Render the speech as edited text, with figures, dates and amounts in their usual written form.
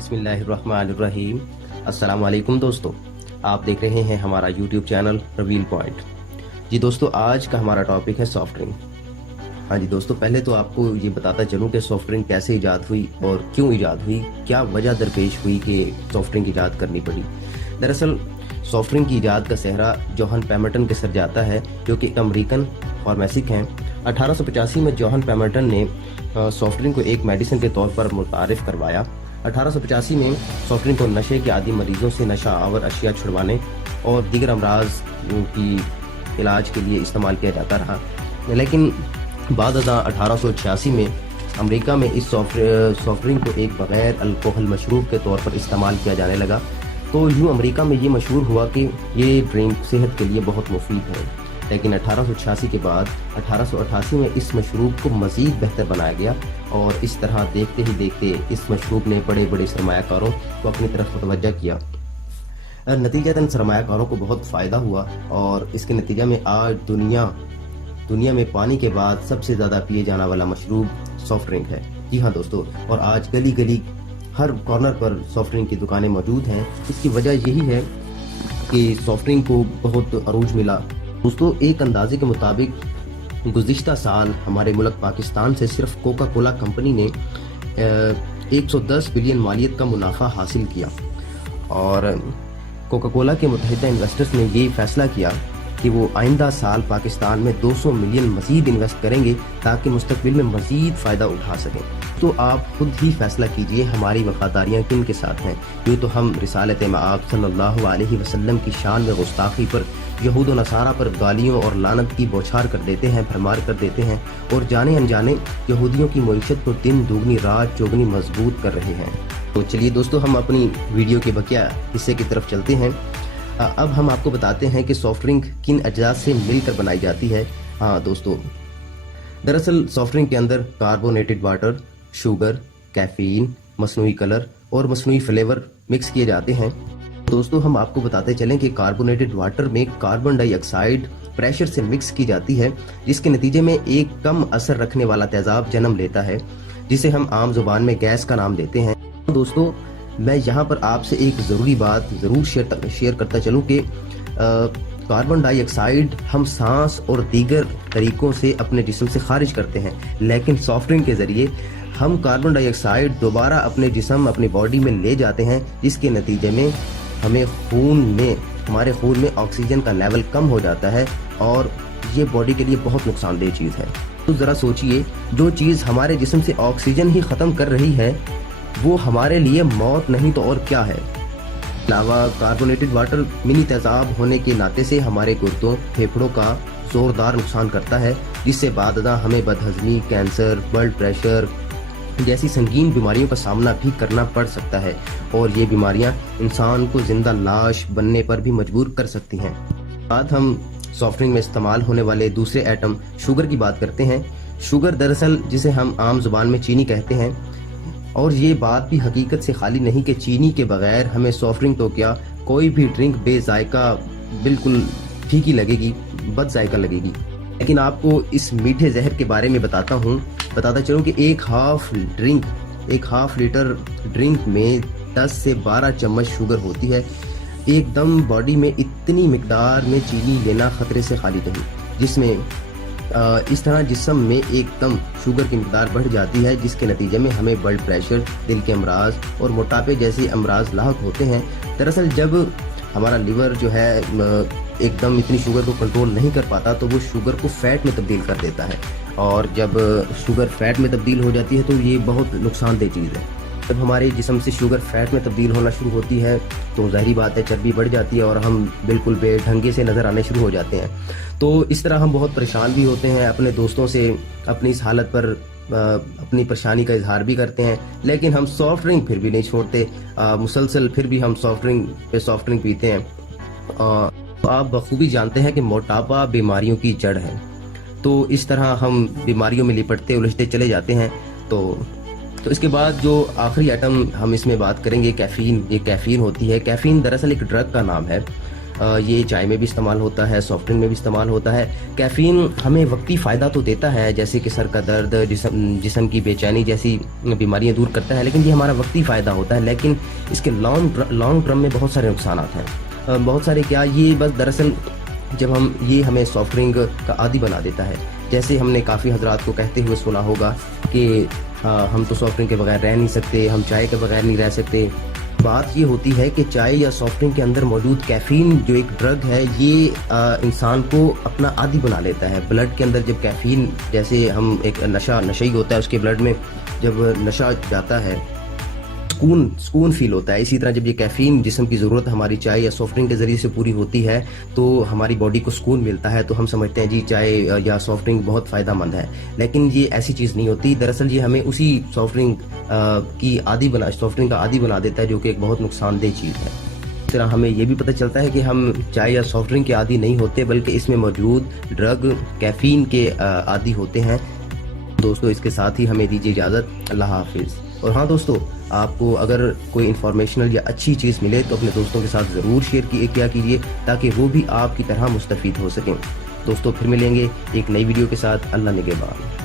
बिस्मिल्लाहिर्रहमानिर्रहीम। अस्सलाम वालेकुम दोस्तों, आप देख रहे हैं हमारा यूट्यूब चैनल रिवील पॉइंट। जी दोस्तों, आज का हमारा टॉपिक है सॉफ्ट ड्रिंक। हाँ जी दोस्तों, पहले तो आपको ये बताता चलूँ कि सॉफ्ट ड्रिंक कैसे ईजाद हुई और क्यों ईजाद हुई, क्या वजह दरपेश हुई कि सॉफ्ट ड्रिंक ईजाद करनी पड़ी। दरअसल सॉफ्ट ड्रिंक की ईजाद का सेहरा जॉन पैमर्टन के सर जाता है, जो कि एक अमेरिकन फार्मेसिस्ट हैं। 1885 में जॉन पैमर्टन ने सॉफ्ट ड्रिंक को एक मेडिसिन के तौर पर मुतारिफ करवाया। 1885 में सॉफ्ट ड्रिंक को नशे के आदी मरीजों से नशा आवर अशिया छुड़वाने और दीगर अमराज की इलाज के लिए इस्तेमाल किया जाता रहा। लेकिन बाद 1886 में अमेरिका में इस सॉफ्ट ड्रिंक को एक बगैर अल्कोहल मशरूब के तौर पर इस्तेमाल किया जाने लगा। तो यूँ अमेरिका में ये मशहूर हुआ कि ये ड्रिंक सेहत के लिए बहुत मुफीद है। लेकिन 1886 के बाद 1888 में इस मशरूब को मज़ीद बेहतर बनाया गया और इस तरह देखते ही देखते इस मशरूब ने बड़े बड़े सरमायाकारों को अपनी तरफ मुतवज्जा किया। नतीजतन सरमायाकारों को बहुत फ़ायदा हुआ और इसके नतीजे में आज दुनिया में पानी के बाद सबसे ज़्यादा पिए जाने वाला मशरूब सॉफ्ट ड्रिंक है। जी हाँ दोस्तों, और आज गली गली हर कॉर्नर पर सॉफ्ट ड्रिंक की दुकानें मौजूद हैं। इसकी वजह यही है कि सॉफ्ट ड्रिंक को बहुत अरूज मिला। दोस्तों, एक अंदाजे के मुताबिक गुज़िश्ता साल हमारे मुल्क पाकिस्तान से सिर्फ कोका कोला कंपनी ने 110 बिलियन मालियत का मुनाफा हासिल किया और कोका कोला के मुतहदा इन्वेस्टर्स ने ये फैसला किया कि वो आइंदा साल पाकिस्तान में 200 मिलियन मज़ीद इन्वेस्ट करेंगे ताकि मुस्तकबिल में मज़ीद फ़ायदा उठा सकें। तो आप खुद ही फैसला कीजिए हमारी वफादारियाँ किन के साथ हैं। यूँ तो हम रिसालत मआब सल्लल्लाहु अलैहि वसल्लम की शान में गुस्ताखी पर, यहूद व नसारा पर गालियों और लानत की बौछार कर देते हैं, भरमार कर देते हैं और जाने अनजाने यहूदियों की मईशत को दिन दुगनी रात चौगनी मजबूत कर रहे हैं। तो चलिए दोस्तों, हम अपनी वीडियो के बकिया हिस्से की तरफ चलते हैं। अब हम आपको बताते हैं कि सॉफ्ट ड्रिंक किन अज्जा से मिलकर बनाई जाती है। हाँ दोस्तों, दरअसल सॉफ्ट ड्रिंक के अंदर कार्बोनेटेड वाटर, शुगर, कैफीन, मसनूई कलर और मसनूई फ्लेवर मिक्स किए जाते हैं। दोस्तों, हम आपको बताते चलें कि कार्बोनेटेड वाटर में कार्बन डाइऑक्साइड प्रेशर से मिक्स की जाती है, जिसके नतीजे में एक कम असर रखने वाला तेजाब जन्म लेता है, जिसे हम आम जुबान में गैस का नाम देते हैं। दोस्तों, मैं यहाँ पर आपसे एक ज़रूरी बात ज़रूर शेयर करता चलूँ कि कार्बन डाइऑक्साइड हम सांस और दीगर तरीकों से अपने जिस्म से खारिज करते हैं, लेकिन सॉफ्ट ड्रिंक के ज़रिए हम कार्बन डाइऑक्साइड दोबारा अपने जिस्म, अपनी बॉडी में ले जाते हैं, जिसके नतीजे में हमारे खून में ऑक्सीजन का लेवल कम हो जाता है और ये बॉडी के लिए बहुत नुकसानदेह चीज़ है। तो ज़रा सोचिए, जो चीज़ हमारे जिस्म से ऑक्सीजन ही ख़त्म कर रही है वो हमारे लिए मौत नहीं तो और क्या है। अलावा कार्बोनेटेड वाटर मिनी तेजाब होने के नाते से हमारे गुर्दों, फेफड़ों का जोरदार नुकसान करता है, जिससे बाददा हमें बदहजमी, कैंसर, ब्लड प्रेशर जैसी संगीन बीमारियों का सामना भी करना पड़ सकता है और ये बीमारियां इंसान को जिंदा लाश बनने पर भी मजबूर कर सकती हैं। बाद हम सॉफ्ट ड्रिंक में इस्तेमाल होने वाले दूसरे एटम शुगर की बात करते हैं। शुगर दरअसल जिसे हम आम जुबान में चीनी कहते हैं, और ये बात भी हकीकत से खाली नहीं कि चीनी के बगैर हमें सॉफ्ट ड्रिंक तो क्या कोई भी ड्रिंक बेजायका बिल्कुल फीकी लगेगी, बद जायका लगेगी। लेकिन आपको इस मीठे जहर के बारे में बताता चलूँ कि एक हाफ लीटर ड्रिंक में 10 से 12 चम्मच शुगर होती है। एकदम बॉडी में इतनी मिकदार में चीनी लेना खतरे से खाली नहीं, जिसमें इस तरह जिस्म में एकदम शुगर की मिकदार बढ़ जाती है, जिसके नतीजे में हमें ब्लड प्रेशर, दिल के अमराज और मोटापे जैसे अमराज लाहक होते हैं। दरअसल जब हमारा लिवर जो है एकदम इतनी शुगर को कंट्रोल नहीं कर पाता तो वो शुगर को फैट में तब्दील कर देता है, और जब शुगर फैट में तब्दील हो जाती है तो ये बहुत नुकसानदेह चीज़ है। जब हमारे जिस्म से शुगर फैट में तब्दील होना शुरू होती है तो ज़ाहिरी बात है चर्बी बढ़ जाती है और हम बिल्कुल बेढंगे से नज़र आने शुरू हो जाते हैं। तो इस तरह हम बहुत परेशान भी होते हैं, अपने दोस्तों से अपनी इस हालत पर अपनी परेशानी का इजहार भी करते हैं, लेकिन हम सॉफ्ट ड्रिंक फिर भी नहीं छोड़ते। मुसलसल फिर भी हम सॉफ्ट ड्रिंक पीते हैं। तो आप बखूबी जानते हैं कि मोटापा बीमारियों की जड़ है। तो इस तरह हम बीमारियों में लिपटते उलझते चले जाते हैं। तो इसके बाद जो आखिरी आइटम हम इसमें बात करेंगे, कैफीन। ये कैफीन होती है। कैफीन दरअसल एक ड्रग का नाम है। یہ چائے میں بھی استعمال ہوتا ہے، سافٹ ڈرنک میں بھی استعمال ہوتا ہے۔ کیفین ہمیں وقتی فائدہ تو دیتا ہے، جیسے کہ سر کا درد، جسم کی بے چینی جیسی بیماریاں دور کرتا ہے، لیکن یہ ہمارا وقتی فائدہ ہوتا ہے، لیکن اس کے لانگ ٹرم میں بہت سارے نقصانات ہیں۔ بہت سارے کیا، یہ بس دراصل جب یہ ہمیں سافٹ ڈرنک کا عادی بنا دیتا ہے، جیسے ہم نے کافی حضرات کو کہتے ہوئے سنا ہوگا کہ ہم تو سافٹ ڈرنک کے بغیر رہ نہیں سکتے، ہم چائے کے بغیر نہیں رہ سکتے۔ بات یہ ہوتی ہے کہ چائے یا سافٹ ڈرنک کے اندر موجود کیفین جو ایک ڈرگ ہے، یہ انسان کو اپنا عادی بنا لیتا ہے۔ بلڈ کے اندر جب کیفین، جیسے ہم ایک نشئی ہوتا ہے، اس کے بلڈ میں جب نشہ جاتا ہے، سکون فیل ہوتا ہے۔ اسی طرح جب یہ کیفین جسم کی ضرورت ہماری چائے یا سافٹ ڈرنک کے ذریعے سے پوری ہوتی ہے تو ہماری باڈی کو سکون ملتا ہے، تو ہم سمجھتے ہیں جی چائے یا سافٹ ڈرنک بہت فائدہ مند ہے، لیکن یہ ایسی چیز نہیں ہوتی۔ دراصل یہ ہمیں اسی سافٹ ڈرنک کا عادی بنا دیتا ہے، جو کہ ایک بہت نقصان دہ چیز ہے۔ اس طرح ہمیں یہ بھی پتہ چلتا ہے کہ ہم چائے یا سافٹ ڈرنک کے عادی نہیں ہوتے، بلکہ اس میں موجود ڈرگ کیفین کے عادی ہوتے ہیں۔ دوستو اس کے ساتھ ہی ہمیں دیجیے اجازت، اللہ حافظ۔ اور ہاں دوستو، آپ کو اگر کوئی انفارمیشنل یا اچھی چیز ملے تو اپنے دوستوں کے ساتھ ضرور شیئر کیا کیجیے، تاکہ وہ بھی آپ کی طرح مستفید ہو سکیں۔ دوستو پھر ملیں گے ایک نئی ویڈیو کے ساتھ، اللہ نگہبان۔